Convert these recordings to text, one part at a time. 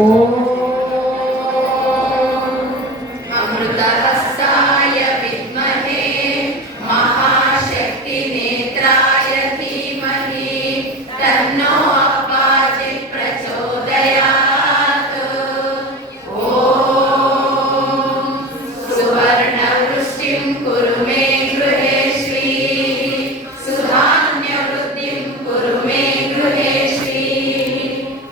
ಓಂ अमृतहस्ताय विद्महे महाशक्तिनेत्राय धीमहि तन्नो अप्पाजि प्रचोदयात्। ॐ सुवर्णवृष्टिं कुरु मे गृहे श्रीः सुधान्यवृद्धिं कुरु मे गृहे श्रीः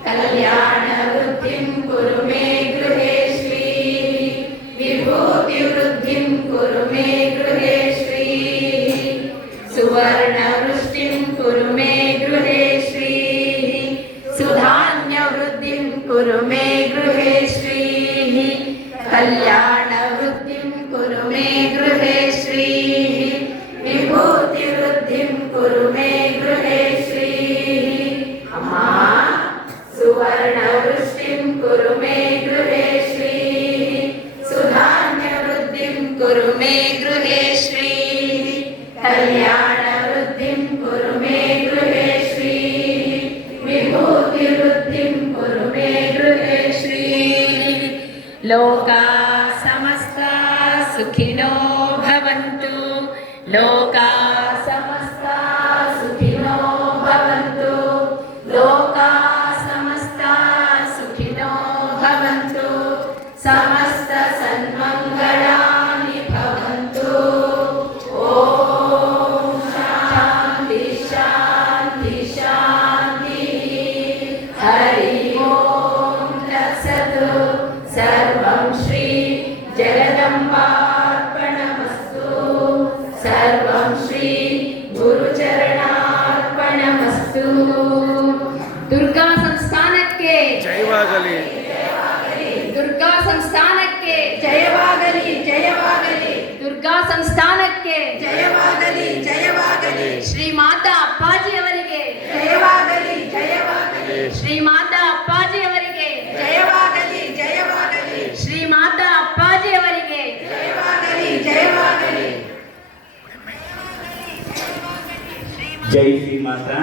कल्याणवृद्धिं कुरु मे गृहे श्रीः विभूतिवृद्धिं कुरु मे गृहे श्रीः सुवर्णवृष्टिं कुरु मे गृहे श्रीः सुधान्यवृद्धिं कुरु मे गृहे श्रीः कल्याणवृद्धिं कुरु मे गृहे श्रीः विभूतिवृद्धिं कुरु मे गृहे श्रीः अम्मा सुवर्णवृष्टिं कुरु मे गृहे श्रीः सुधान्यवृद्धिं कुरु मे गृहे श्रीः कल्याणवृद्धिं कुरु मे गृहे श्रीः विभूतिवृद्धिं कुरु मे गृहे श्रीः लोका समस्ता सुखिनो भवन्तु लोका समस्ता सुखिनो भवन्तु लोका समस्ता सुखिनो भवन्तु समस्त सन्मङ्गलानि भवन्तु। ॐ शान्ति शान्ति शान्तिः। हरि ओं तत्सत्। सर्वं श्री जगदम्बार्पणमस्तु। सर्वं श्री गुरुचरणार्पणमस्तु। ದುರ್ಗಾ ಸಂಸ್ಥಾನಕ್ಕೆ ಜಯವಾಗಲಿ. ದುರ್ಗಾ ಸಂಸ್ಥಾನಕ್ಕೆ ಜಯವಾಗಲಿ ಜಯವಾಗಲಿ. ದುರ್ಗಾ ಸಂಸ್ಥಾನಕ್ಕೆ ಜಯವಾಗಲಿ ಜಯವಾಗಲಿ. ಶ್ರೀ ಮಾತಾ ಅಪ್ಪಾಜಿಯವರಿಗೆ ಜಯವಾಗಲಿ ಜಯವಾಗಲಿ. ಶ್ರೀ ಮಾತಾ ಅಪ್ಪಾಜಿಯವರಿಗೆ ಜಯವಾಗಲಿ ಜಯವಾಗಲಿ. ಶ್ರೀ ಮಾತಾ ಅಪ್ಪಾಜಿಯವರಿಗೆ ಜಯವಾಗಲಿ ಜಯವಾಗಲಿ. ಜೈ ಶ್ರೀ ಮಾತಾ.